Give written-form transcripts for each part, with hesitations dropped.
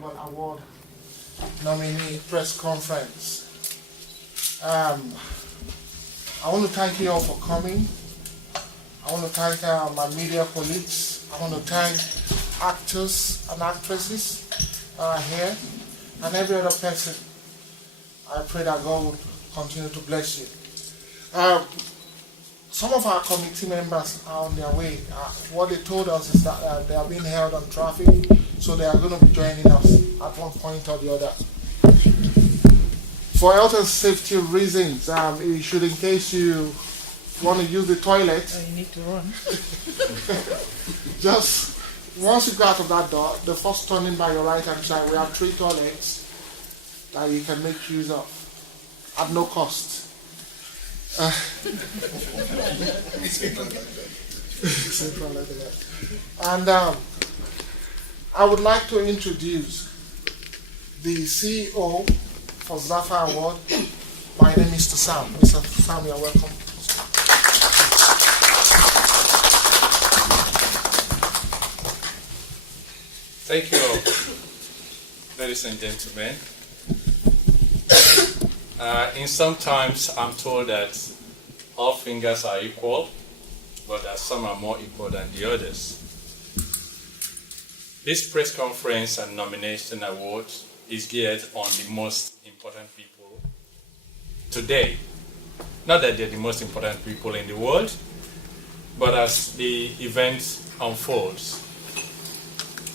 Global Award Nominee Press Conference. I want to thank you all for coming. I want to thank my media colleagues. I want to thank actors and actresses here and every other person. I pray that God will continue to bless you. Some of our committee members are on their way. What they told us is that they are being held on traffic, so they are going to be joining us at one point or the other. For health and safety reasons, in case you want to use the toilet, you need to run. Just once you go out of that door, the first turning by your right hand side, we have 3 toilets that you can make use of at no cost. And I would like to introduce the CEO for ZAFAA Award. My name is Mr. Sam. Mr. Sam, you are welcome. Thank you all, ladies and gentlemen. In sometimes I'm told that all fingers are equal, but that some are more equal than the others. This press conference and nomination award is geared on the most important people today. Not that they're the most important people in the world, but as the event unfolds,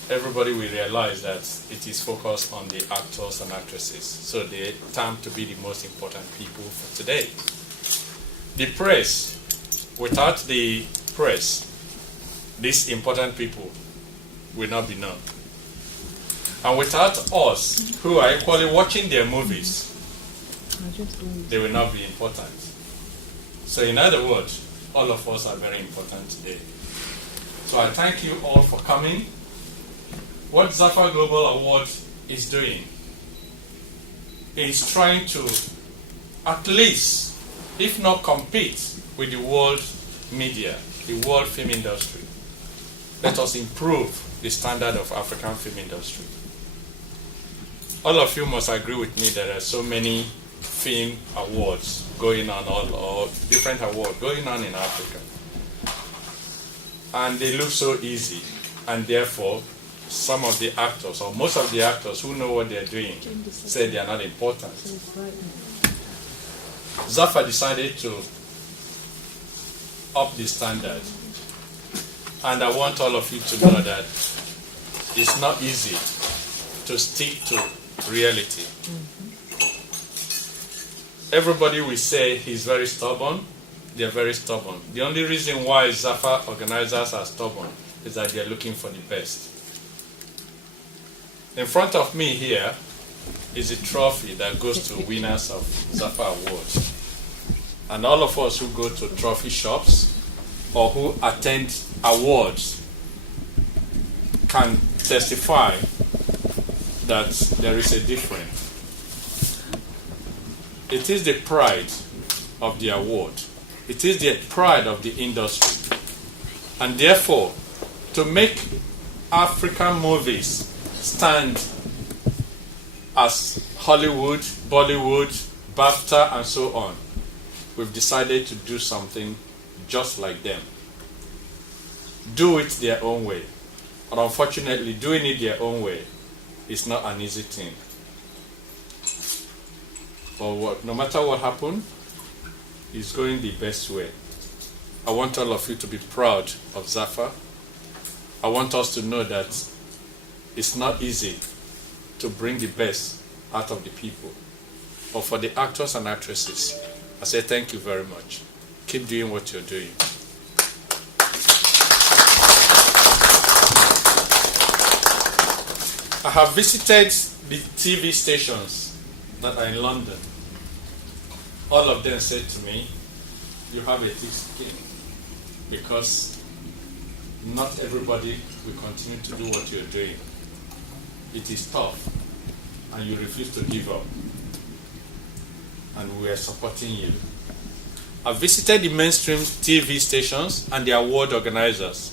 everybody will realize that it is focused on the actors and actresses. So they term to be the most important people for today. The press, without the press, these important people will not be known. And without us, who are equally watching their movies, they will not be important. So in other words, all of us are very important today. So I thank you all for coming. What ZAFAA Global Award is doing is trying to at least, if not compete with the world media, the world film industry. Let us improve the standard of African film industry. All of you must agree with me that there are so many film awards going on, or different awards going on in Africa. And they look so easy, and therefore some of the actors, or most of the actors who know what they're doing, say they are not important. ZAFAA decided to up the standard, and I want all of you to know that it's not easy to stick to reality. Everybody will say he's very stubborn. They're very stubborn. The only reason why ZAFAA organizers are stubborn is that they're looking for the best. In front of me here is a trophy that goes to winners of ZAFAA Awards. And all of us who go to trophy shops or who attend awards can testify that there is a difference. It is the pride of the award. It is the pride of the industry. And therefore, to make African movies stand as Hollywood, Bollywood, BAFTA, and so on, we've decided to do something just like them. Do it their own way. But unfortunately, doing it their own way is not an easy thing. But no matter what happens, it's going the best way. I want all of you to be proud of ZAFAA. I want us to know that it's not easy to bring the best out of the people. But for the actors and actresses, I say thank you very much. Keep doing what you're doing. I have visited the TV stations that are in London. All of them said to me, you have a thick skin, because not everybody will continue to do what you're doing. It is tough, and you refuse to give up. And we are supporting you. I visited the mainstream TV stations and the award organizers.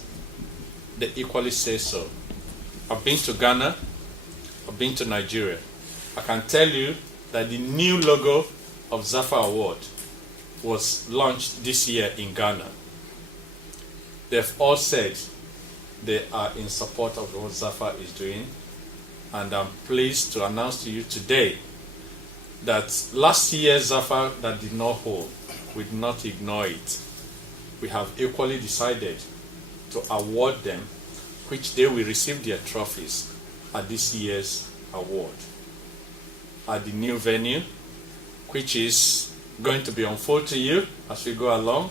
They equally say so. I've been to Ghana, I've been to Nigeria. I can tell you that the new logo of ZAFAA Award was launched this year in Ghana. They've all said they are in support of what ZAFAA is doing, and I'm pleased to announce to you today that last year's ZAFAA that did not hold, we did not ignore it. We have equally decided to award them, which they will receive their trophies at this year's award at the new venue, which is going to be unfolded to you as we go along.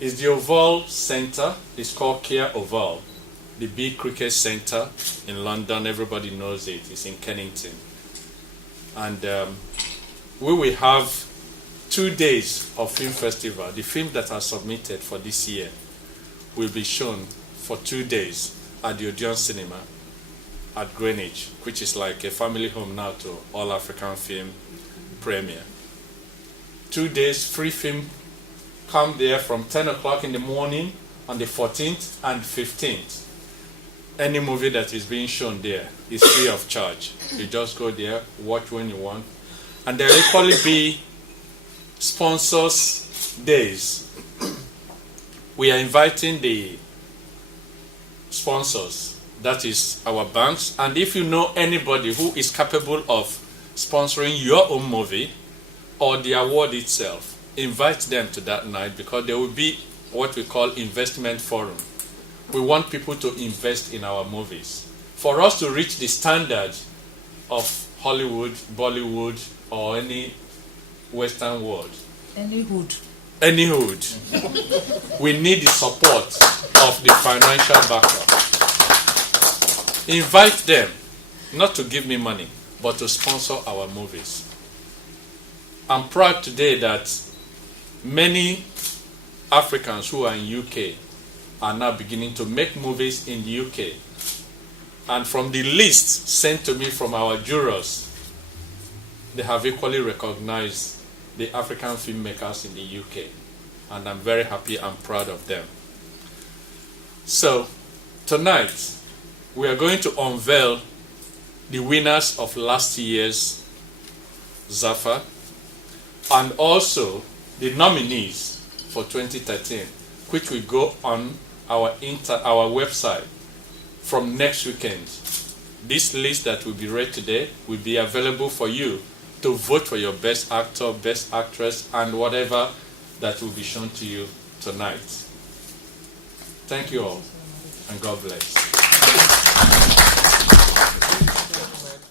It's the Oval Center. It's called Kia Oval, the big cricket center in London. Everybody knows it. It's in Kennington. And we will have 2 days of film festival. The film that are submitted for this year will be shown for 2 days at the Odeon Cinema at Greenwich, which is like a family home now to all African film premiere. 2 days free film. Come there from 10 o'clock in the morning on the 14th and 15th. Any movie that is being shown there is free of charge. You just go there, watch when you want. And there will equally be sponsors days. We are inviting the sponsors, that is our banks, and if you know anybody who is capable of sponsoring your own movie or the award itself, invite them to that night, because there will be what we call investment forum. We want people to invest in our movies. For us to reach the standard of Hollywood, Bollywood, or any Western world. Any hood. Any hood. We need the support of the financial backup. Invite them, not to give me money, but to sponsor our movies. I'm proud today that many Africans who are in UK are now beginning to make movies in the UK. And from the list sent to me from our jurors, they have equally recognized the African filmmakers in the UK. And I'm very happy and proud of them. So, tonight, we are going to unveil the winners of last year's ZAFAA and also the nominees for 2013, which will go on our website from next weekend. This list that will be read today will be available for you to vote for your best actor, best actress, and whatever that will be shown to you tonight. Thank you all, and God bless.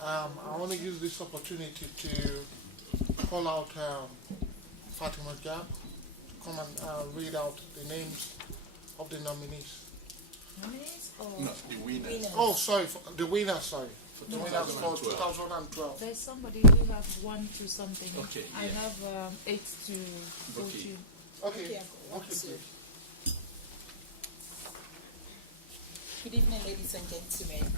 I want to use this opportunity to call out Fatima Jab to come and read out the names of the nominees. Nominees or No, the winners. Oh, sorry, the winners, sorry. The winners for 2012. There's somebody who have 1 to something. Okay, I yeah. have 8 to 14. Okay, Okay, please. Good evening, ladies and gentlemen.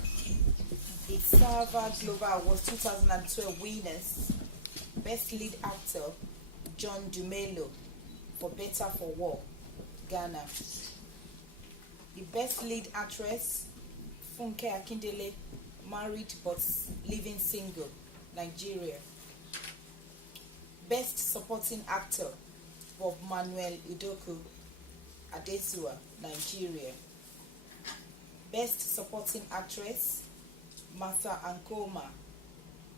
The ZAFAA Global Awards 2012 winners: Best Lead Actor, John Dumelo for Better for War, Ghana. The Best Lead Actress, Funke Akindele, Married but Living Single, Nigeria. Best Supporting Actor, Bob Manuel Udoku, Adesua, Nigeria. Best Supporting Actress, Martha Ankoma,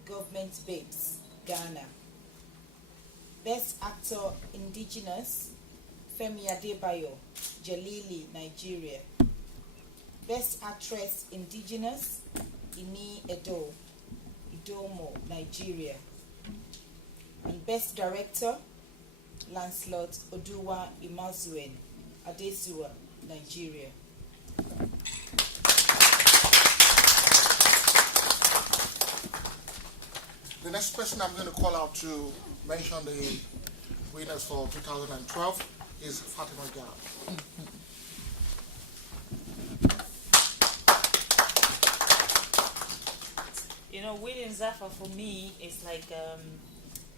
Government Babes, Ghana. Best Actor Indigenous, Femi Adebayo, Jalili, Nigeria. Best Actress Indigenous, Ini Edo, Idomo, Nigeria. And Best Director, Lancelot Oduwa Imazuen, Adesua, Nigeria. The next person I'm going to call out to mention the winners for 2012 is Fatima Jab. You know, winning ZAFAA for me is like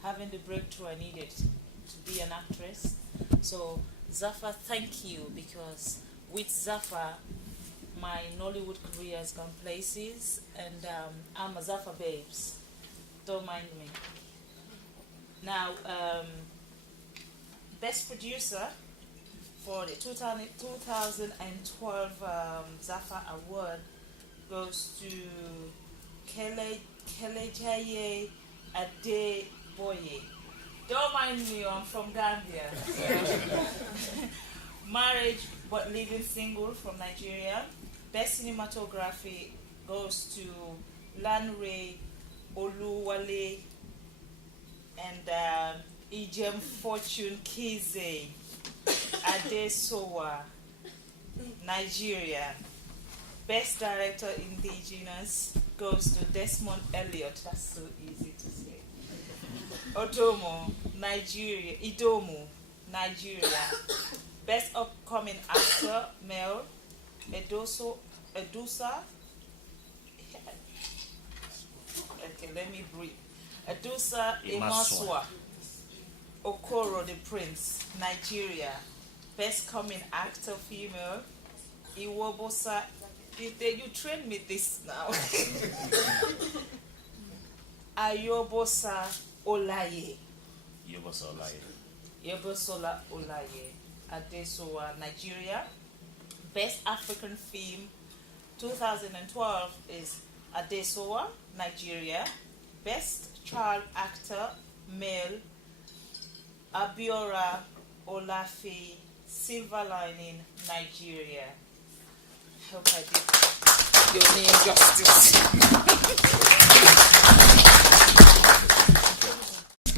having the breakthrough I needed to be an actress. So ZAFAA, thank you, because with ZAFAA, my Nollywood career has gone places, and I'm a ZAFAA babes. Don't mind me. Now, best producer for the 2012 ZAFAA Award goes to Kelejaye Adeboye. Don't mind me, I'm from Gambia. Marriage but living single from Nigeria. Best cinematography goes to Lanre Oluwale and Ijem Fortune Kize Adesowa, Nigeria. Best director indigenous goes to Desmond Elliott. That's so easy to say. Odomo, Nigeria. Idomu, Nigeria. Best upcoming actor, male, Edusa. Okay, let me breathe. Edusa Emaswa Okoro the Prince, Nigeria. Best coming actor, female, Iwobosa. You train me this now. Ayobosa Olaye. Yobosola Olaye. Adesowa, Nigeria. Best African film 2012 is Adesowa, Nigeria. Best child actor, male, Abiora Olafe, Silver Lining, Nigeria. Hope I did your name justice.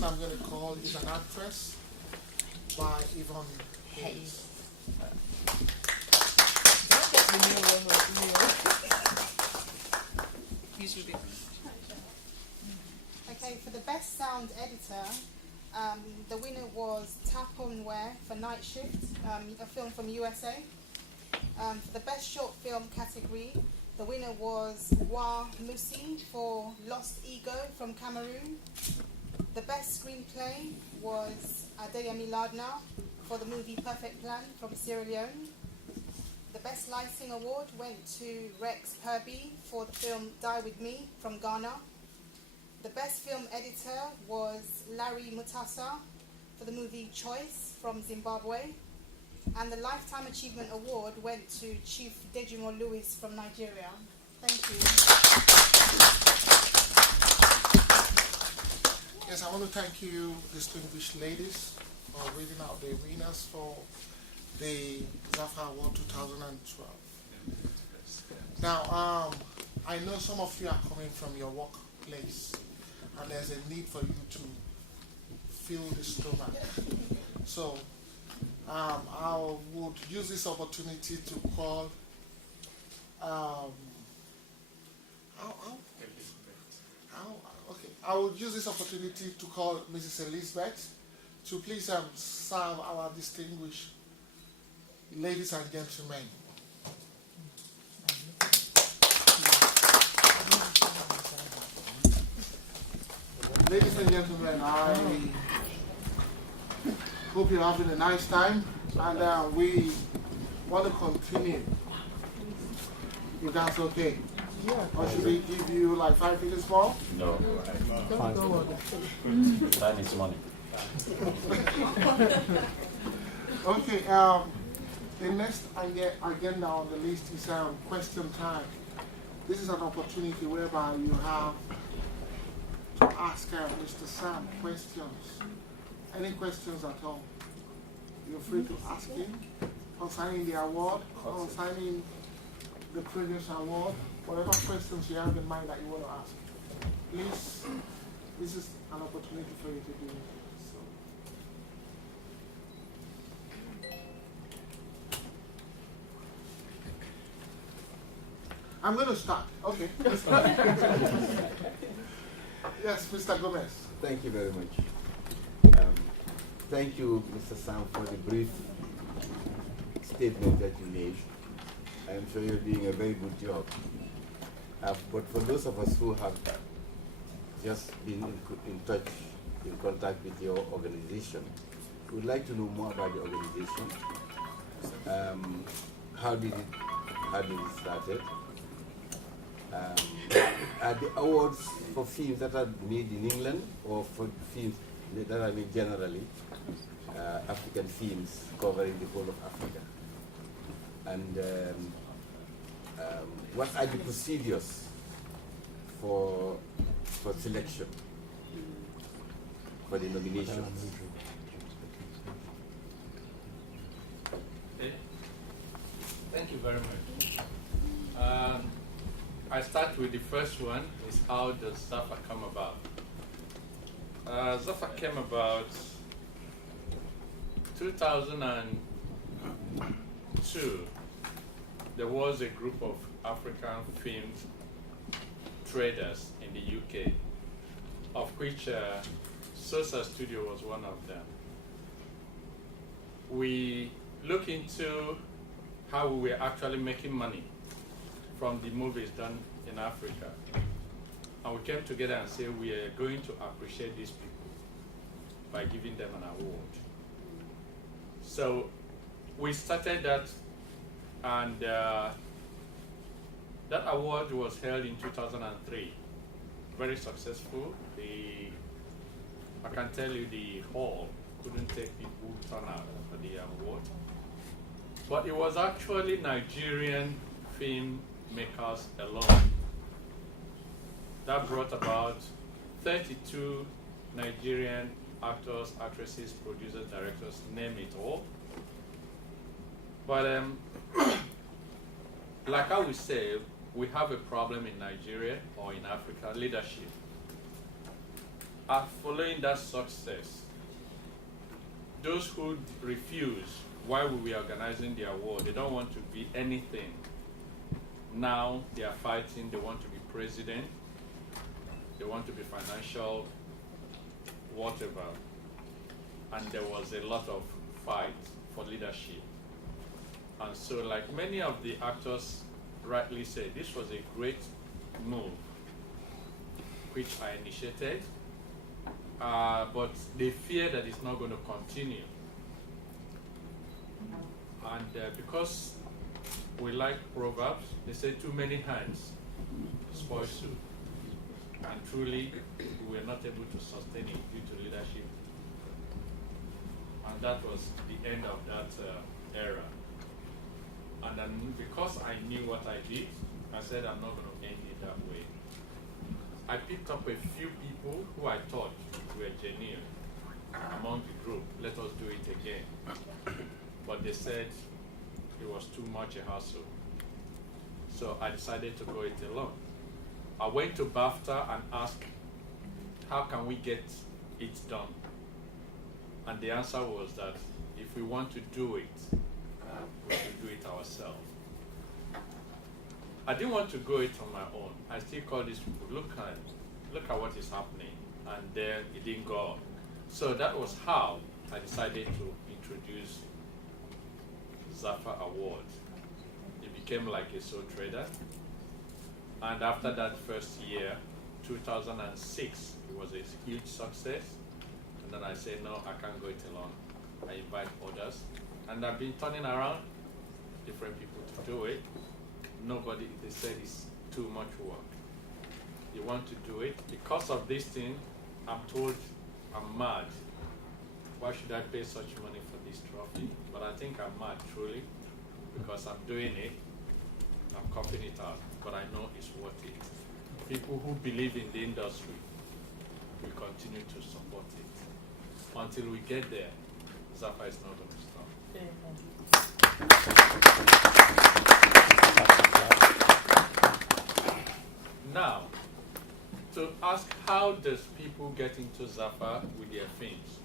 I'm going to call is an actress by Yvonne Hayes. Don't get the new one with you should be. Okay, for the best sound editor, the winner was Taponware for Night Shift, a film from USA. For the best short film category, the winner was Wa Musi for Lost Ego from Cameroon. The best screenplay was Adeyemi Lardner for the movie Perfect Plan from Sierra Leone. The best licensing award went to Rex Herbie for the film Die With Me from Ghana. The best film editor was Larry Mutasa for the movie Choice from Zimbabwe. And the Lifetime Achievement Award went to Chief Dejimo Lewis from Nigeria. Thank you. Yes, I want to thank you, distinguished ladies, for reading out the winners for the ZAFAA Award 2012. Now, I know some of you are coming from your workplace, and there's a need for you to fill the stomach. So, I would use this opportunity to call I would use this opportunity to call Mrs. Elizabeth to please serve our distinguished ladies and gentlemen. Ladies and gentlemen, I hope you're having a nice time, and we want to continue, if that's okay. Yeah. Or should we give you like 5 minutes more? No. Time is money. Okay, the next agenda on the list is question time. This is an opportunity whereby you have to ask Mr. Sam questions. Any questions at all? You're free to ask him concerning the award, concerning the previous award, whatever questions you have in mind that you want to ask. Please, this is an opportunity for you to do it. I'm going to start. Okay. Yes, Mr. Gomez. Thank you very much. Thank you, Mr. Sam, for the brief statement that you made. I'm sure you're doing a very good job. But for those of us who have just been in contact with your organization, we would like to know more about the organization. How did it had been started. Are the awards for films that are made in England or for films that are made generally, African films covering the whole of Africa? And what are the procedures for selection, for the nominations? Okay. Thank you very much. I start with the first one, is how does ZAFAA come about? ZAFAA came about 2002. There was a group of African film traders in the UK, of which Sosa Studio was one of them. We looked into how we were actually making money from the movies done in Africa. And we came together and said we are going to appreciate these people by giving them an award. So we started that, and that award was held in 2003. Very successful. I can tell you the hall couldn't take people turn out for the award. But it was actually Nigerian film makers alone that brought about 32 Nigerian actors, actresses, producers, directors, name it all. But like I would say, we have a problem in Nigeria or in Africa, leadership. Following that success, those who refuse while we were organizing the award, they don't want to be anything. Now they are fighting, they want to be president, they want to be financial, whatever. And there was a lot of fight for leadership. And so, like many of the actors rightly said, this was a great move, which I initiated, but they fear that it's not going to continue. And because we like proverbs, they say too many hands spoil soup. And truly, we were not able to sustain it due to leadership. And that was the end of that era. And then because I knew what I did, I said I'm not going to end it that way. I picked up a few people who I thought were genuine among the group. Let us do it again. But they said it was too much a hassle. So I decided to go it alone. I went to BAFTA and asked, how can we get it done? And the answer was that if we want to do it, we should do it ourselves. I didn't want to go it on my own. I still called these people, look at what is happening. And then it didn't go on. So that was how I decided to introduce ZAFAA Awards. It became like a sole trader. And after that first year, 2006, it was a huge success. And then I said, no, I can't go it alone. I invite others. And I've been turning around different people to do it. Nobody, they said it's too much work. You want to do it. Because of this thing, I'm told I'm mad. Why should I pay such money for this trophy? But I think I'm mad, truly, because I'm doing it. I'm copying it out, but I know it's worth it. People who believe in the industry will continue to support it. Until we get there, ZAFAA is not going to stop. Now, to ask how does people get into ZAFAA with their films?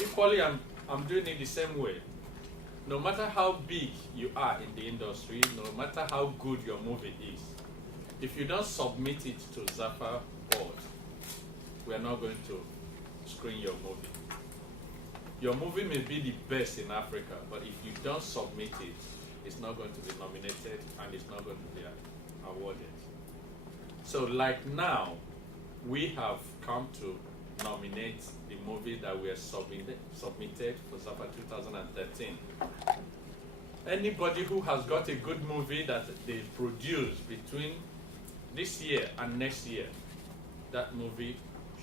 Equally, I'm doing it the same way. No matter how big you are in the industry, no matter how good your movie is, if you don't submit it to ZAFAA board, we are not going to screen your movie. Your movie may be the best in Africa, but if you don't submit it, it's not going to be nominated and it's not going to be awarded. So like now, we have come to nominate the movie that we are submitted for ZAFAA 2013. Anybody who has got a good movie that they produce between this year and next year, that movie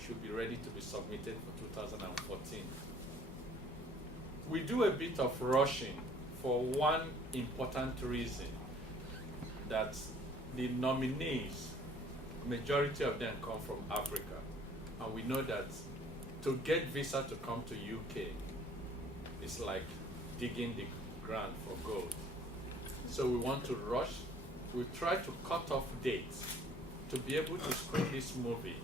should be ready to be submitted for 2014. We do a bit of rushing for one important reason, that the nominees, majority of them come from Africa. And we know that to get visa to come to UK is like digging the ground for gold. So we want to rush. We try to cut off dates to be able to screen this movie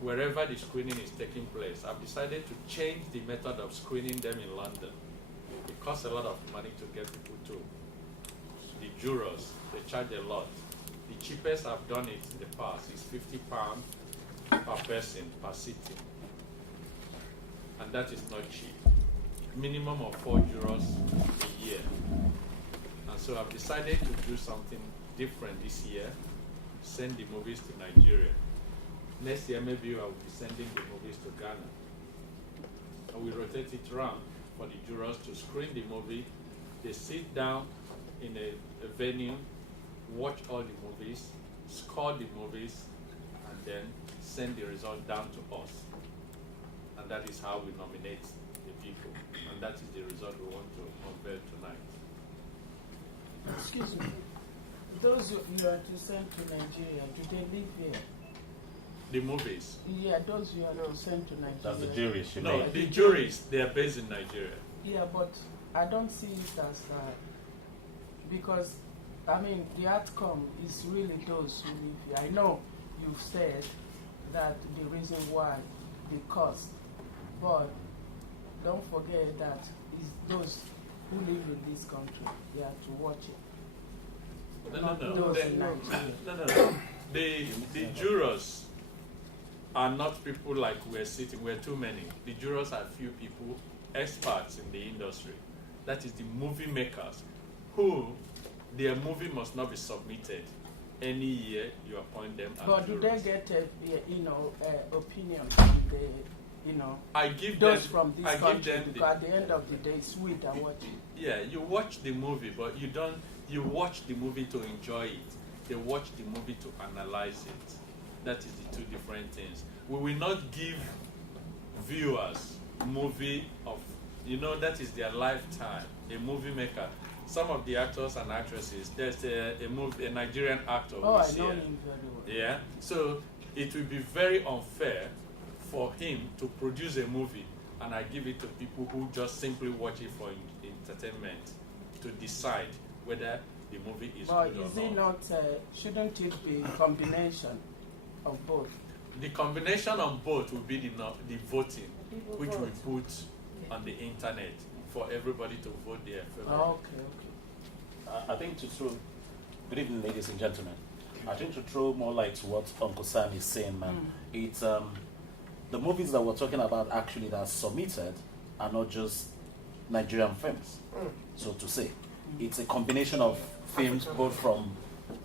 wherever the screening is taking place. I've decided to change the method of screening them in London. It costs a lot of money to get people to. The jurors, they charge a lot. The cheapest I've done it in the past is £50 per person per sitting. And that is not cheap. Minimum of 4 jurors a year. And so I've decided to do something different this year, send the movies to Nigeria. Next year, maybe I will be sending the movies to Ghana. And we rotate it around for the jurors to screen the movie. They sit down in a venue, watch all the movies, score the movies, and then send the result down to us. And that is how we nominate the people. And that is the result we want to unveil tonight. Excuse me. Those you are to send to Nigeria, do they live here? The movies? Yeah, those you are to send to Nigeria. That's the juries, you No, know. the juries, they are based in Nigeria. Yeah, but I don't see it as because, I mean, the outcome is really those who live here. I know you've said that the reason why, the cost, but don't forget that it's those who live in this country, they have to watch it. No. Those in Nigeria. No. The jurors are not people like we're sitting, we're too many. The jurors are few people, experts in the industry. That is the movie makers, who their movie must not be submitted. Any year you appoint them as But do jurors. they get opinion from I give those them, from this I give country? them Because at the end of the day, it's we that watch it. yeah, you watch the movie, but you watch the movie to enjoy it. They watch the movie to analyze it. That is the two different things. We will not give viewers movie of, that is their lifetime, a movie maker. Some of the actors and actresses, there's a Nigerian actor Oh, I who's know here. him very well. Yeah, so it will be very unfair for him to produce a movie and I give it to people who just simply watch it for entertainment to decide whether the movie is But good is or it not. shouldn't it be a combination of both? The combination on both will be the voting, People which vote. we put on the internet for everybody to vote their favorite. Oh, okay. I think to throw, good evening, ladies and gentlemen. I think to throw more light to what Uncle Sam is saying, man, it's the movies that we're talking about actually that are submitted are not just Nigerian films, so to say. It's a combination of films both from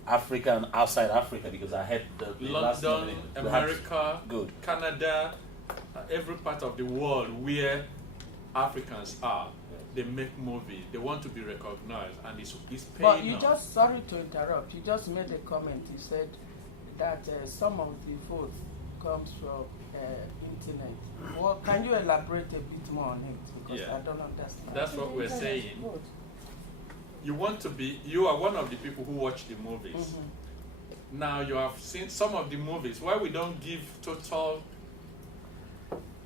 Africa and outside Africa, because I had the last London, nominee. We had- America, Good. Canada, every part of the world where Africans are, they make movies. They want to be recognized, and it's paying But you off. just, sorry to interrupt, you just made a comment. You said that some of the vote comes from internet. Well, can you elaborate a bit more on it? Because Yeah. I don't understand. That's what we're saying. You are one of the people who watch the movies. Now you have seen some of the movies. Why we don't give total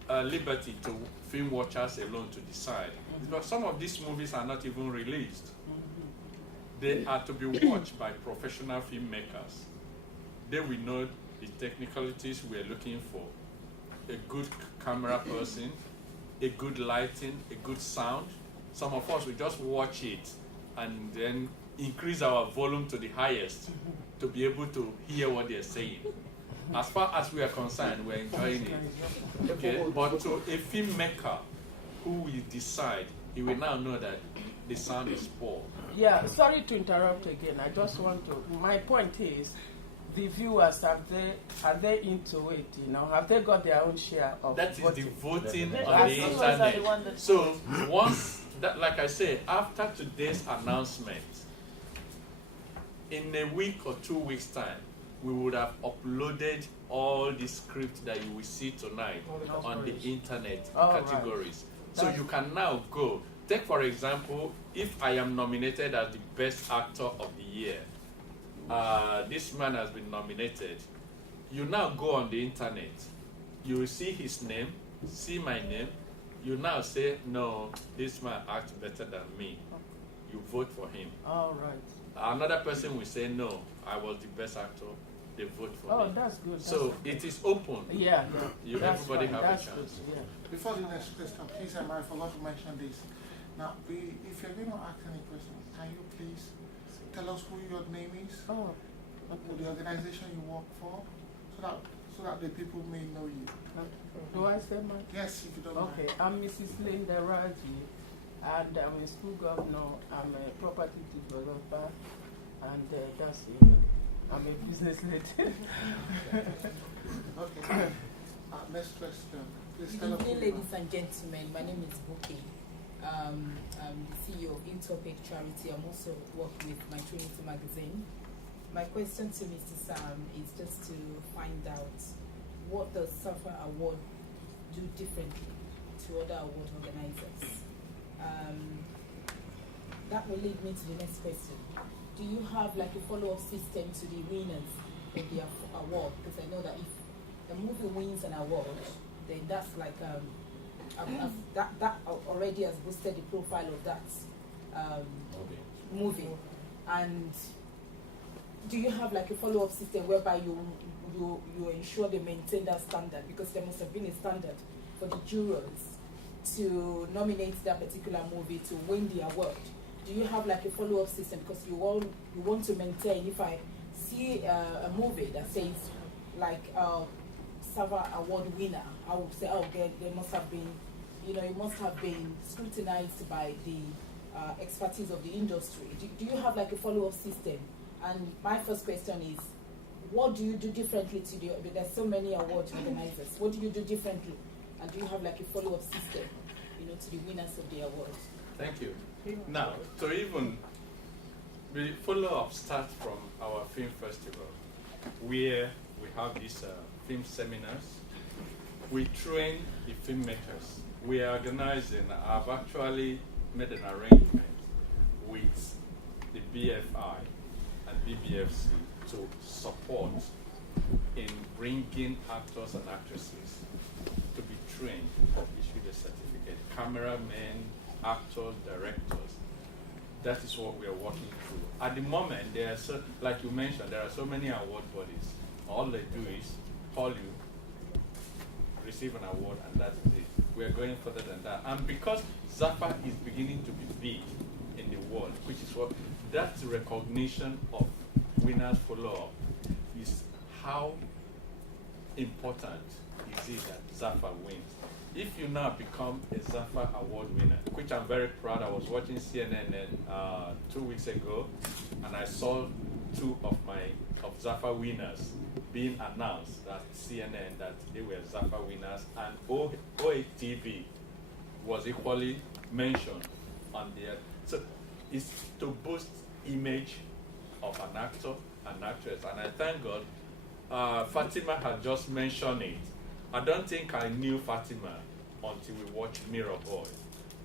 liberty to film watchers alone to decide? Because some of these movies are not even released. They are to be watched by professional filmmakers. They will know the technicalities we're looking for. A good camera person, a good lighting, a good sound. Some of us will just watch it and then increase our volume to the highest to be able to hear what they're saying. As far as we are concerned, we're enjoying it. Okay, but to a filmmaker who will decide, he will now know that the sound is poor. Yeah, sorry to interrupt again. I just want to. My point is, the viewers are they into it? Have they got their own share of That is voting? the voting The on the viewers are the one internet. that So once that, like I say, after today's announcement, in a week or 2 weeks' time, we would have uploaded all the scripts that you will see tonight on the internet categories. So you can now go. Take, for example, if I am nominated as the best actor of the year, this man has been nominated. You now go on the internet, you will see his name, see my name. You now say, no, this man acts better than me. You vote for him. All right. Another person will say, no, I was the best actor. They vote for me. Oh, that's good. So it is open. Yeah. Everybody have a chance. Good, yeah. Before the next question, please, I forgot to mention this. Now, if you're going to ask any question, can you please tell us who your name is? Oh, okay. The organization you work for, so that the people may know you. Do I say my? Yes, if you don't Okay, mind. I'm Mrs. Linda Raji, and I'm a school governor. I'm a property developer, and that's it. I'm a business lady. Okay. Next question. Please Good tell us who evening, you are. ladies and gentlemen. My name is Buki. I'm the CEO of Utopic Charity. I'm also work with my Trinity magazine. My question to Mr. Sam is just to find out what does ZAFAA Award do differently to other award organizers. That will lead me to the next question. Do you have like a follow-up system to the winners of the award? Because I know that if the movie wins an award, then that's like that already has boosted the profile of that movie. And do you have like a follow-up system whereby you ensure they maintain that standard? Because there must have been a standard for the jurors to nominate that particular movie to win the award. Do you have like a follow-up system? Because you want to maintain. If I see a movie that says like ZAFAA Award winner, I would say, oh, there must have been, it must have been scrutinized by the expertise of the industry. Do you have like a follow-up system? And my first question is, what do you do differently to there's so many award organizers. What do you do differently? And do you have like a follow-up system, to the winners of the awards? Thank you. Now, to even the follow-up starts from our film festival, where we have these film seminars. We train the filmmakers. We are organizing. I've actually made an arrangement with the BFI and BBFC to support in bringing actors and actresses to be trained or issue the certificate. Cameramen, actors, directors. That is what we are working through. At the moment, there are like you mentioned, there are so many award bodies. All they do is call you, receive an award, and that's it. We are going further than that. And because ZAFAA is beginning to be big in the world, which is what that recognition of winners follow-up is how important is it that ZAFAA wins. If you now become a ZAFAA Award winner, which I'm very proud, I was watching CNN 2 weeks ago, and I saw two of ZAFAA winners being announced at CNN that they were ZAFAA winners, and OATV was equally mentioned on there. So it's to boost image of an actor and actress, and I thank God. Fatima had just mentioned it. I don't think I knew Fatima until we watched Mirror Boy,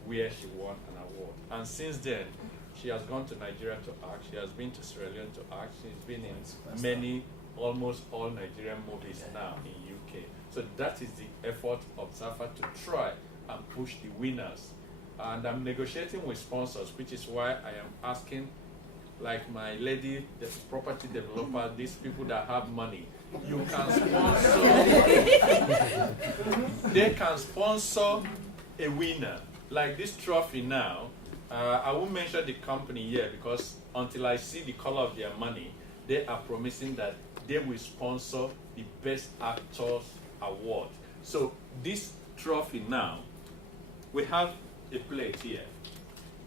where she won an award. And since then, she has gone to Nigeria to act. She has been to Sierra Leone to act. She's been in almost all Nigerian movies now in UK. So that is the effort of ZAFAA to try and push the winners. And I'm negotiating with sponsors, which is why I am asking, like my lady, the property developer, these people that have money, you can sponsor. They can sponsor a winner. Like this trophy now, I won't mention the company here because until I see the color of their money, they are promising that they will sponsor the Best Actors Award. So this trophy now, we have a plate here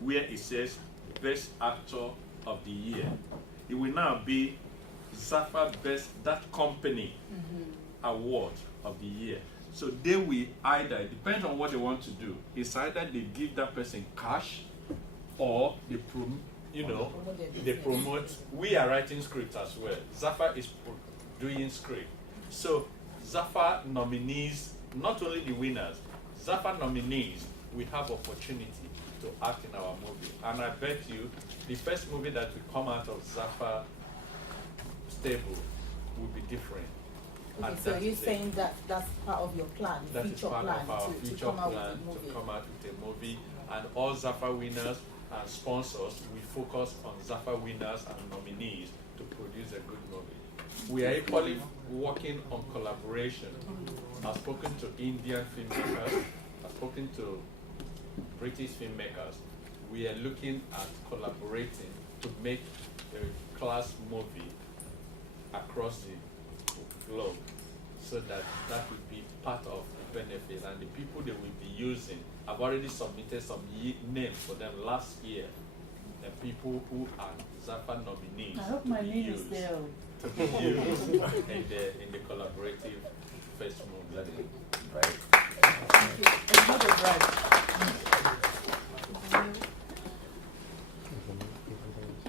where it says Best Actor of the Year. It will now be ZAFAA Best That Company Award of the Year. So they will either, it depends on what they want to do. It's either they give that person cash or they they promote. We are writing scripts as well. ZAFAA is doing script. So ZAFAA nominees, not only the winners, ZAFAA nominees, we have opportunity to act in our movie. And I bet you the first movie that will come out of ZAFAA stable will be different. Okay, And so you're saying that that's part of your plan, that is future part plan, of our to future come out plan with a movie. to come out with a movie. And all ZAFAA winners and sponsors, we focus on ZAFAA winners and nominees to produce a good movie. We are equally working on collaboration. I've spoken to Indian filmmakers, I've spoken to British filmmakers. We are looking at collaborating to make a class movie across the globe, so that will be part of the benefit, and the people they will be using. I've already submitted some names for them last year. The people who are ZAFAA nominees. I hope to my be name is used- there. To be used in the collaborative first movie. Right. It's not a bribe.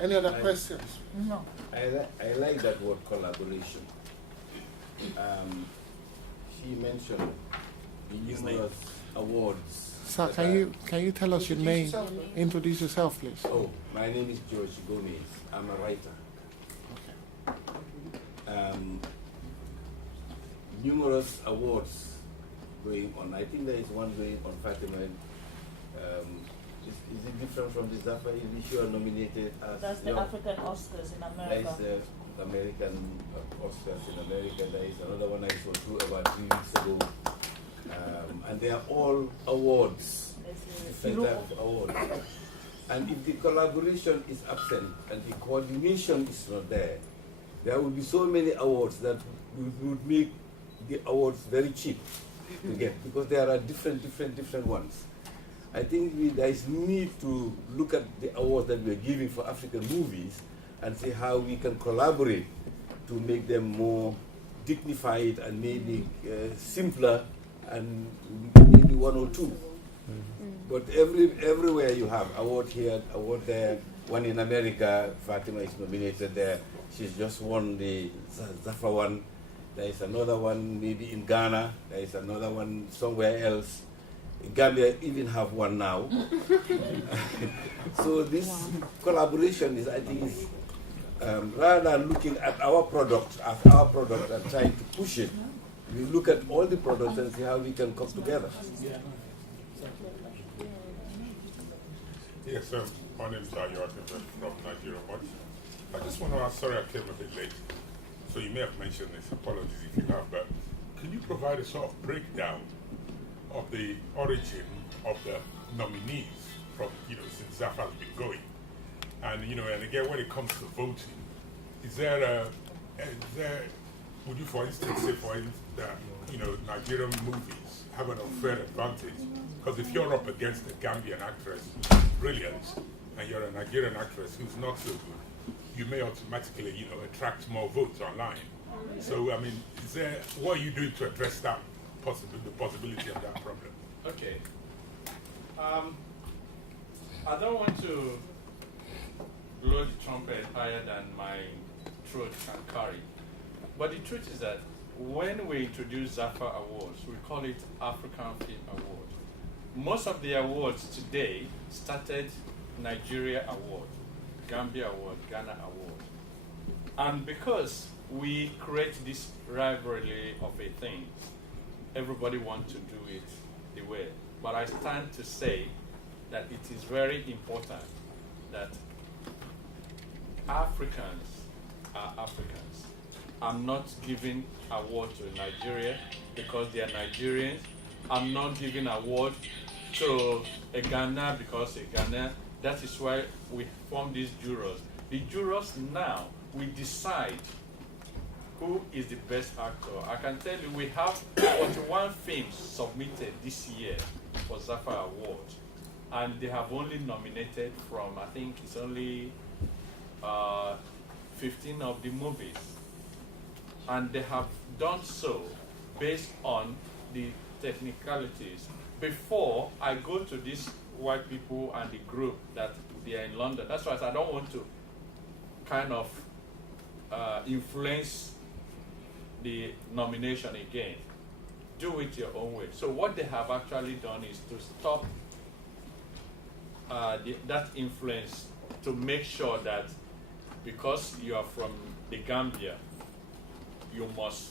Any other questions? No. I like that word collaboration. She mentioned the numerous awards. Sir, that can you tell us your name? Introduce yourself, please. Oh, my name is George Gomez. I'm a writer. Numerous awards going on. I think there is one going on Fatima. Is it different from the ZAFAA? Is you are nominated as That's the African Oscars in There is America. the American Oscars in America. There is another one I saw through about 3 weeks ago. And they are all awards, different type of awards. And if the collaboration is absent and the coordination is not there, there will be so many awards that would make the awards very cheap to get, because there are different ones. I think there is need to look at the awards that we are giving for African movies and see how we can collaborate to make them more dignified and maybe simpler, and maybe one or two. But everywhere you have award here, award there. One in America, Fatima is nominated there. She's just won the ZAFAA one. There is another one maybe in Ghana. There is another one somewhere else. In Gambia even have one now. So this collaboration is, I think, is rather than looking at our product as our product and trying to push it, we look at all the products and see how we can come together. Yes, my name is Ayo from Nigeria. I just want to ask, sorry I came a bit late, so you may have mentioned this, apologies if you have, but can you provide a sort of breakdown of the origin of the nominees from, since ZAFAA has been going? And, and again, when it comes to voting, would you, for instance, say, that, Nigerian movies have an unfair advantage? Because if you're up against a Gambian actress who's brilliant, and you're a Nigerian actress who's not so good, you may automatically, attract more votes online. So, I mean, what are you doing to address that the possibility of that problem? Okay. I don't want to blow the trumpet higher than my throat can carry. But the truth is that when we introduce ZAFAA Awards, we call it African Film Award. Most of the awards today started Nigeria Award, Gambia Award, Ghana Award. And because we create this rivalry of a thing, everybody wants to do it the way. But I stand to say that it is very important that Africans are Africans. I'm not giving award to Nigeria because they are Nigerians. I'm not giving award to a Ghana because a Ghana. That is why we form these jurors. The jurors now will decide who is the best actor. I can tell you we have 41 films submitted this year for ZAFAA Award, and they have only nominated from, I think it's only 15 of the movies. And they have done so based on the technicalities. Before I go to these white people and the group that they are in London, that's why I don't want to kind of influence the nomination again. Do it your own way. So what they have actually done is to stop that influence, to make sure that because you are from the Gambia, you must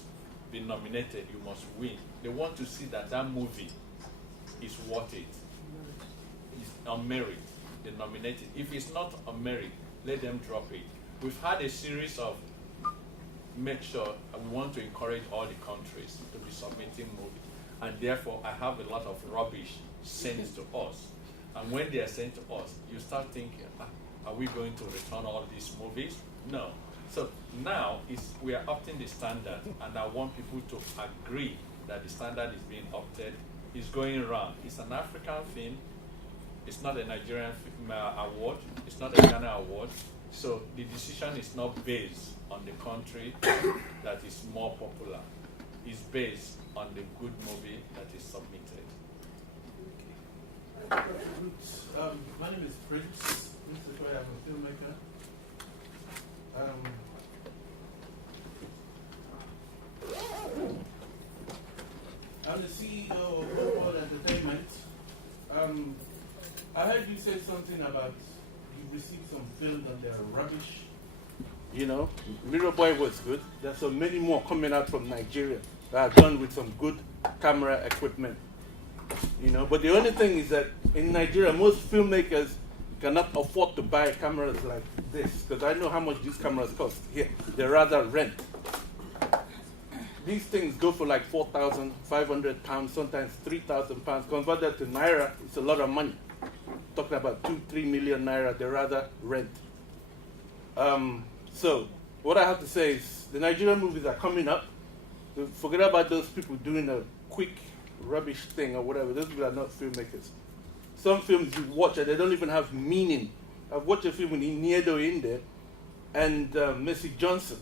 be nominated, you must win. They want to see that that movie is worth it. It's on merit. They nominate it. If it's not on merit, let them drop it. We've had a series of make sure we want to encourage all the countries to be submitting movies. And therefore, I have a lot of rubbish sent to us. And when they are sent to us, you start thinking, are we going to return all these movies? No. So now we are upping the standard, and I want people to agree that the standard is being upped. It's going around. It's an African film. It's not a Nigerian award. It's not a Ghana award. So the decision is not based on the country that is more popular. It's based on the good movie that is submitted. My name is Prince. Mr. Troy, I'm a filmmaker. I'm the CEO of World Entertainment. I heard you say something about you received some films and they're rubbish. You know, Mirror Boy was good. There's so many more coming out from Nigeria that are done with some good camera equipment. You know, but the only thing is that in Nigeria, most filmmakers cannot afford to buy cameras like this, because I know how much these cameras cost here. They rather rent. These things go for like 4,500 pounds, sometimes 3,000 pounds. Converted to naira, it's a lot of money. Talking about 2-3 million naira, they rather rent. So what I have to say is the Nigerian movies are coming up. Forget about those people doing a quick rubbish thing or whatever. Those people are not filmmakers. Some films you watch and they don't even have meaning. I've watched a film with Iniedo in there and Mercy Johnson.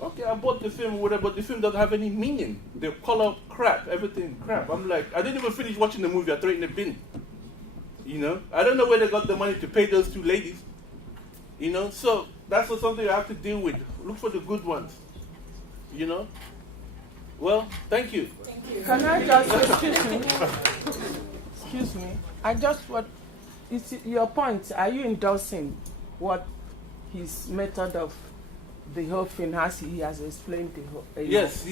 Okay, I bought the film or whatever, but the film doesn't have any meaning. The color crap, everything crap. I'm like, I didn't even finish watching the movie, I threw it in the bin. You know? I don't know where they got the money to pay those two ladies. You know? So that's something you have to deal with. Look for the good ones. You know? Well, thank you. Thank you. Can I just, excuse me, I just want, it's your point, are you endorsing what his method of the whole thing has, he has explained the whole, yes,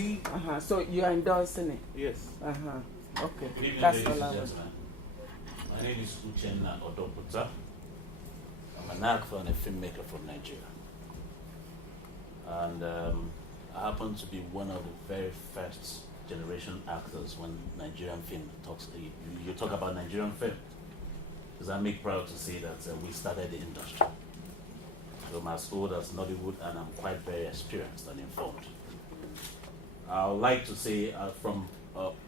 so you are endorsing it? Yes. Okay, Good evening, that's ladies all and I was. gentlemen. My name is Uchenna Odoputa. I'm an actor and a filmmaker from Nigeria. And I happen to be one of the very first generation actors when Nigerian film talks. You talk about Nigerian film, because I make proud to say that we started the industry. I'm as old as Nollywood, and I'm quite very experienced and informed. I would like to say from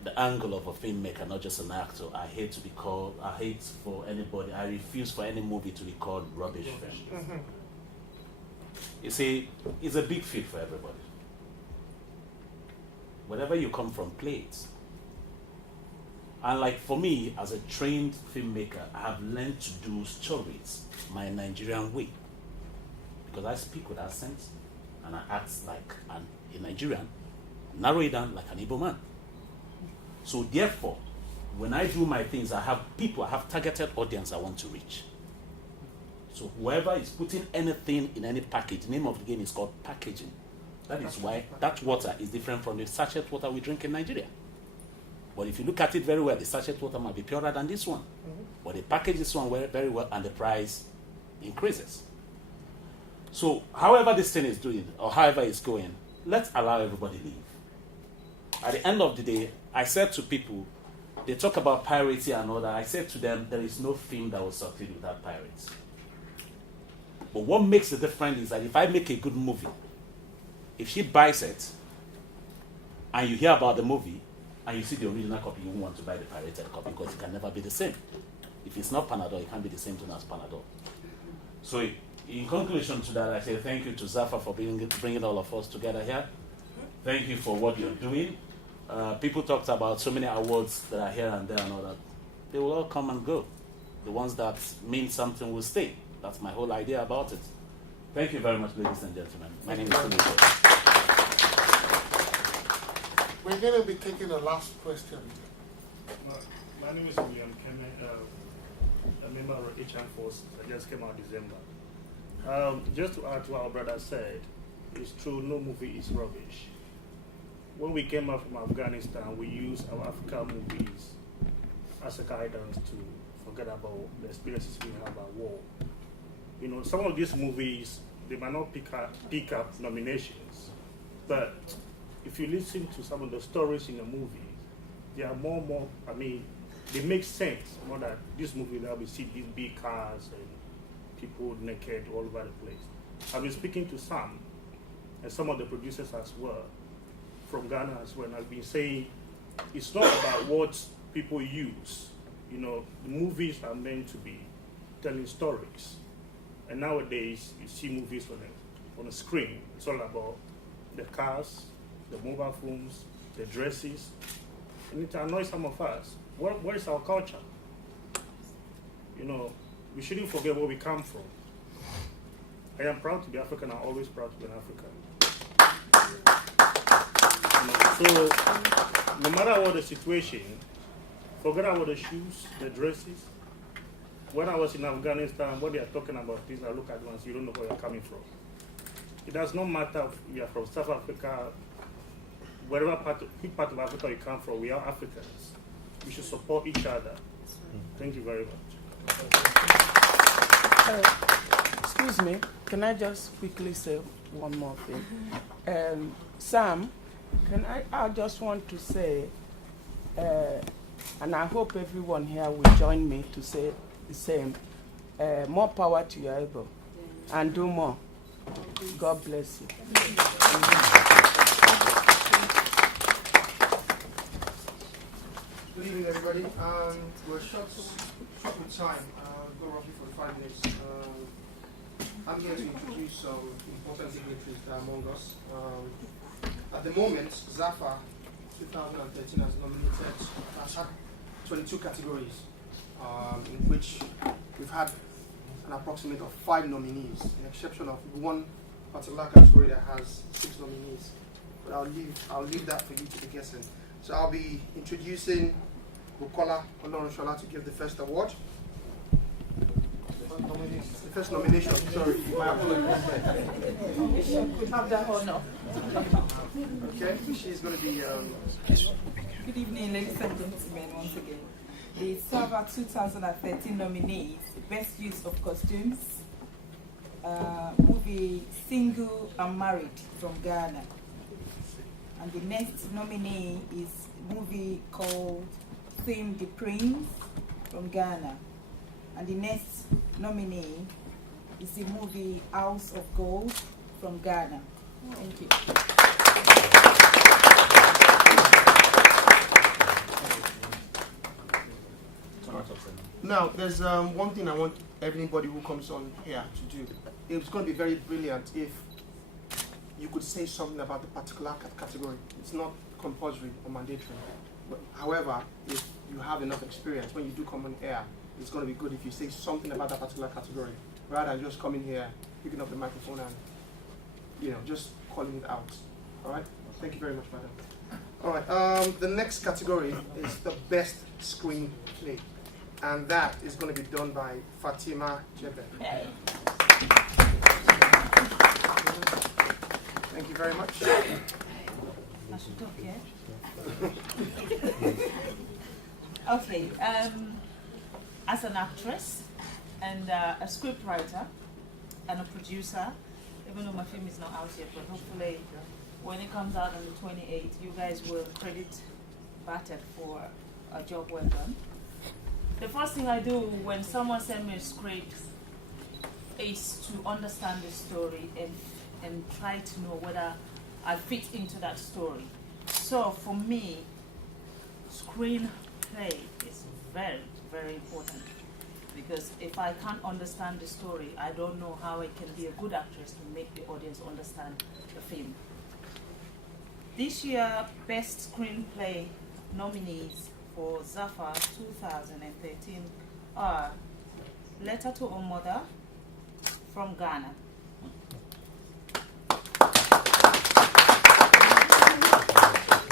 the angle of a filmmaker, not just an actor, I hate for anybody, I refuse for any movie to be called rubbish film. Mm-hmm. You see, it's a big field for everybody. Wherever you come from, play it. And like for me, as a trained filmmaker, I have learned to do stories my Nigerian way. Because I speak with accent and I act like a Nigerian, narrow it down like an Igbo man. So therefore, when I do my things, I have targeted audience I want to reach. So whoever is putting anything in any package, the name of the game is called packaging. That is why that water is different from the sachet water we drink in Nigeria. But if you look at it very well, the sachet water might be purer than this one. Mm-hmm. But they package this one very well and the price increases. So however this thing is doing, or however it's going, let's allow everybody live. At the end of the day, I said to people, they talk about piracy and all that, I said to them, there is no film that will succeed without pirates. But what makes the difference is that if I make a good movie, if she buys it, and you hear about the movie, and you see the original copy, you won't want to buy the pirated copy because it can never be the same. If it's not Panadol, it can't be the same thing as Panadol. So in conclusion to that, I say thank you to ZAFAA for bringing all of us together here. Thank you for what you're doing. People talked about so many awards that are here and there and all that. They will all come and go. The ones that mean something will stay. That's my whole idea about it. Thank you very much, ladies and gentlemen. My name is Felipe. We're going to be taking the last question. My name is William Keme, a member of HN Force. I just came out December. Just to add to what our brother said, it's true, no movie is rubbish. When we came out from Afghanistan, we used our African movies as a guidance to forget about the experiences we have at war. You know, some of these movies, they might not pick up nominations, but if you listen to some of the stories in the movie, they are more, I mean, they make sense more than this movie that we see these big cars and people naked all over the place. I've been speaking to some, and some of the producers as well, from Ghana as well, and I've been saying it's not about what people use. You know, the movies are meant to be telling stories. And nowadays, you see movies on the screen. It's all about the cars, the mobile phones, the dresses, and it annoys some of us. What is our culture? You know, we shouldn't forget where we come from. I am proud to be African. I'm always proud to be an African. You know, so, no matter what the situation, forget about the shoes, the dresses. When I was in Afghanistan, what they are talking about is, I look at once, you don't know where you're coming from. It does not matter if you are from South Africa, wherever which part of Africa you come from, we are Africans. We should support each other. Thank you very much. Excuse me, can I just quickly say one more thing? Sam, I just want to say, and I hope everyone here will join me to say the same, more power to your ego, and do more. God bless you. Good evening, everybody. We're short with time. We've got roughly 45 minutes. I'm here to introduce some important dignitaries that are among us. At the moment, ZAFAA 2013 has had 22 categories, in which we've had an approximate of 5 nominees, in exception of one particular category that has 6 nominees. But I'll leave that for you to be guessing. So I'll be introducing Bukola Olorunsola to give the first award. The first nomination, sorry, my apologies. You could have that honor. Okay, she's going to be... Good evening, ladies and gentlemen, once again. The ZAFAA 2013 nominees: Best Use of Costumes, movie Single and Married from Ghana. And the next nominee is a movie called Theme the Prince from Ghana. And the next nominee is the movie House of Gold from Ghana. Thank you. Now, there's one thing I want everybody who comes on here to do. It's going to be very brilliant if you could say something about the particular category. It's not compulsory or mandatory. But however, if you have enough experience, when you do come on air, it's going to be good if you say something about that particular category, rather than just coming here, picking up the microphone and, just calling it out. All right? Thank you very much, madam. All right. The next category is the best screenplay, and that is going to be done by Fatima Jebe. Thank you very much. I should talk, yeah? Okay, as an actress and a scriptwriter and a producer, even though my film is not out yet, but hopefully when it comes out on the 28th, you guys will credit Battered for a job well done. The first thing I do when someone sends me a script is to understand the story and try to know whether I fit into that story. So for me, screenplay is very, very important, because if I can't understand the story, I don't know how I can be a good actress to make the audience understand the film. This year, Best Screenplay nominees for ZAFAA 2013 are Letter to a Mother from Ghana,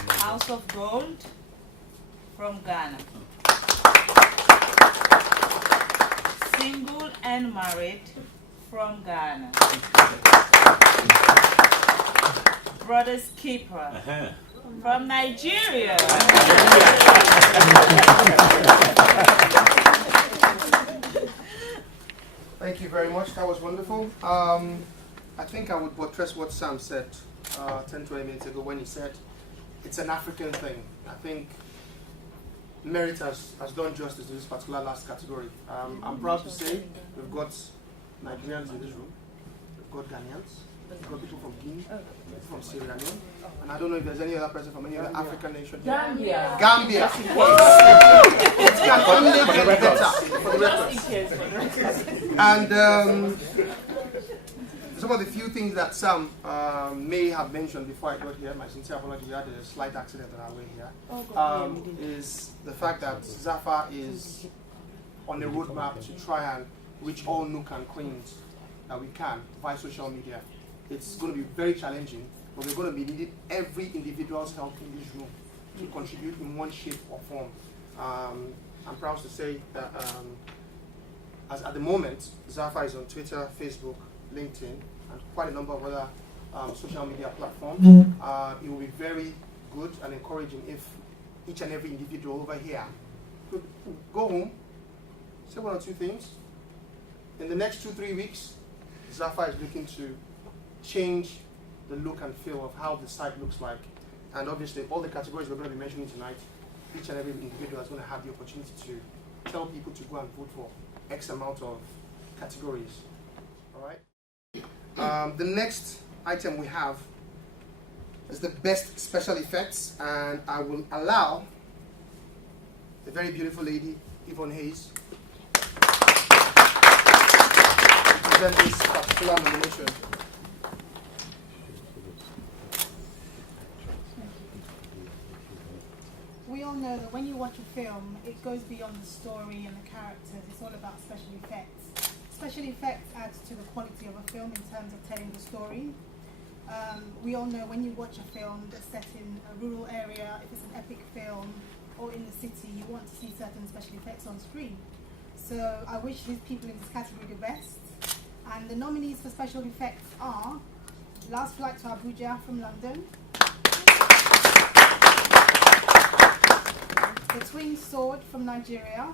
House of Gold from Ghana, Single and Married from Ghana, Brothers Keeper from Nigeria. Thank you very much. That was wonderful. I think I would buttress what Sam said 10, 20 minutes ago when he said it's an African thing. I think Merit has done justice to this particular last category. I'm proud to say we've got Nigerians in this room, we've got Ghanaians, we've got people from Guinea, people from Sierra Leone, and I don't know if there's any other person from any other African nation here. Gambia. It can only get better for the record. And some of the few things that Sam may have mentioned before I got here, my sincere apology, we had a slight accident on our way here, is the fact that ZAFAA is on a roadmap to try and reach all nook and crannies that we can via social media. It's going to be very challenging, but we're going to be needing every individual's help in this room to contribute in one shape or form. I'm proud to say that as at the moment, ZAFAA is on Twitter, Facebook, LinkedIn, and quite a number of other social media platforms. It will be very good and encouraging if each and every individual over here could go home, say one or two things. In the next 2-3 weeks, ZAFAA is looking to change the look and feel of how the site looks like. And obviously, all the categories we're going to be mentioning tonight, each and every individual is going to have the opportunity to tell people to go and vote for X amount of categories. All right. The next item we have is the best special effects, and I will allow the very beautiful lady, Yvonne Hayes, to present this particular nomination. We all know that when you watch a film, it goes beyond the story and the characters. It's all about special effects. Special effects add to the quality of a film in terms of telling the story. We all know when you watch a film that's set in a rural area, if it's an epic film, or in the city, you want to see certain special effects on screen. So I wish these people in this category the best. And the nominees for special effects are Last Flight to Abuja from London, The Twin Sword from Nigeria,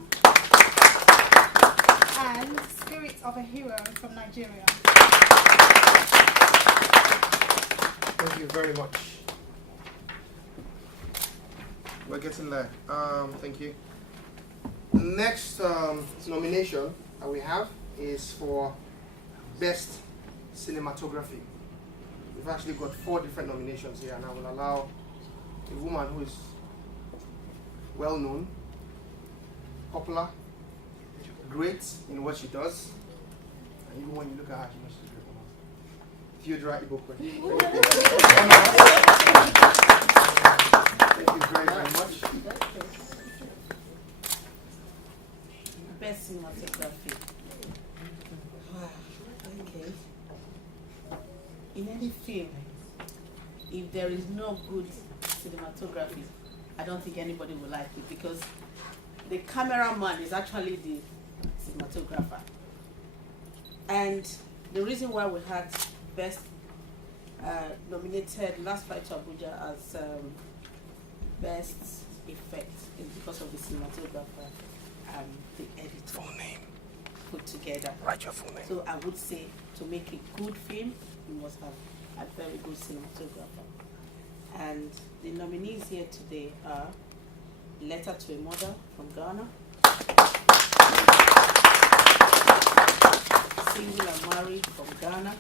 and Spirit of a Hero from Nigeria. Thank you very much. We're getting there. Thank you. The next nomination that we have is for Best Cinematography. We've actually got 4 different nominations here, and I will allow a woman who is well known, popular, great in what she does, and even when you look at her, she knows she's great. Theodora Ibokwe. Thank you very, very much. Best cinematography. Okay. In any film, if there is no good cinematography, I don't think anybody will like it, because the cameraman is actually the cinematographer. And the reason why we had best nominated Last Flight to Abuja as best effect is because of the cinematographer and the editor. Full name. Put together. Write your full name. So I would say to make a good film, you must have a very good cinematographer. And the nominees here today are Letter to a Mother from Ghana, Single and Married from Ghana,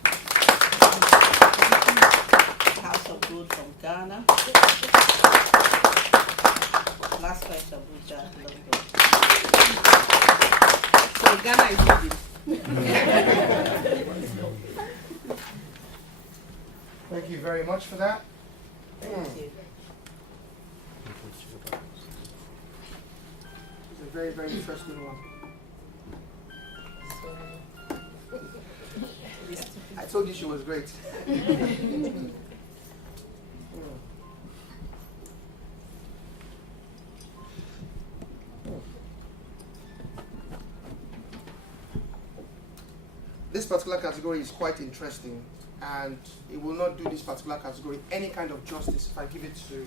House of Gold from Ghana, Last Flight to Abuja, London. So Ghana is leading. Thank you very much for that. Thank you. It's a very, very interesting one. I told you she was great. This particular category is quite interesting, and it will not do this particular category any kind of justice if I give it to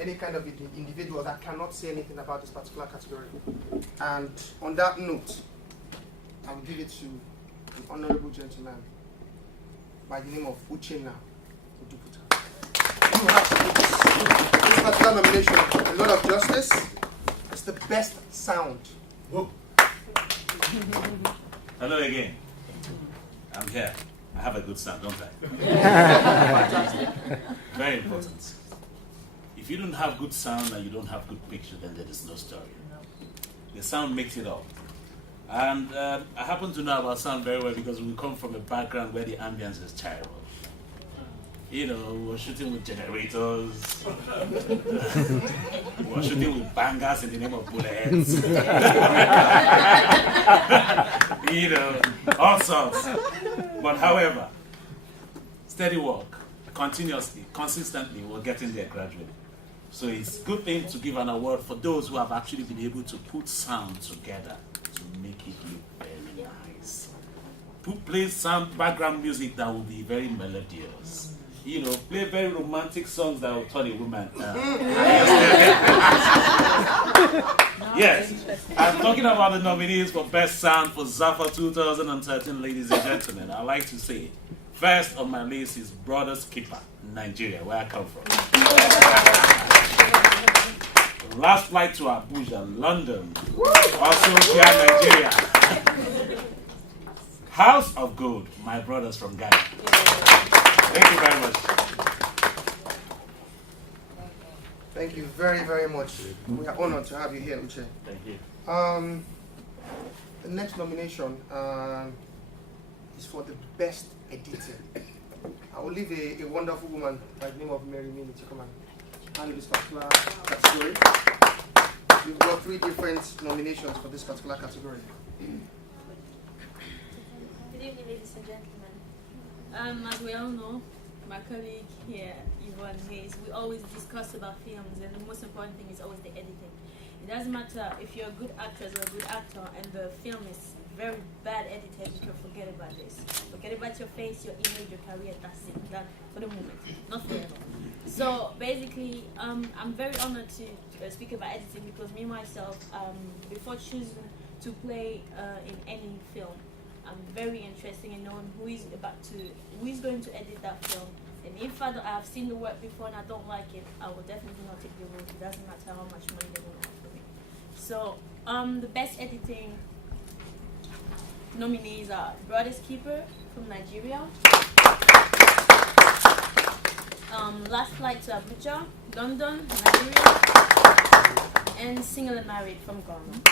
any kind of individual that cannot say anything about this particular category. And on that note, I will give it to an honorable gentleman by the name of Uchenna Oduputa. You have to give this particular nomination a lot of justice. It's the best sound. Whoa. Hello again. I'm here. I have a good sound, don't I? Fantastic. Very important. If you don't have good sound and you don't have good picture, then there is no story. The sound makes it all. And I happen to know about sound very well because we come from a background where the ambience is terrible. You know, we were shooting with generators. We were shooting with bangers in the name of bullets. You know, all sorts. But however, steady work, continuously, consistently, we're getting there gradually. So it's a good thing to give an award for those who have actually been able to put sound together to make it look very nice. Play sound background music that will be very melodious. You know, play very romantic songs that will turn a woman. Yes, I'm talking about the nominees for Best Sound for ZAFAA 2013, ladies and gentlemen. I'd like to say, first on my list is Brothers Keeper, Nigeria, where I come from. Last flight to Abuja, London, also here, Nigeria. House of Gold, my brothers from Ghana. Thank you very much. Thank you very, very much. We are honored to have you here, Uche. Thank you. The next nomination is for the best editing. I will leave a wonderful woman by the name of Mary Mini to come and handle this particular category. We've got 3 different nominations for this particular category. Good evening, ladies and gentlemen. As we all know, my colleague here, Yvonne Hayes, we always discuss about films, and the most important thing is always the editing. It doesn't matter if you're a good actress or a good actor and the film is very bad edited, you can forget about this. Forget about your face, your image, your career, that's it. Done for the moment, not forever. So basically, I'm very honored to speak about editing because me myself, before choosing to play in any film, I'm very interested in knowing who is going to edit that film. And if I have seen the work before and I don't like it, I will definitely not take the role. It doesn't matter how much money they will offer me. So the best editing nominees are Brothers Keeper from Nigeria, Last Flight to Abuja, London, Nigeria, and Single and Married from Ghana.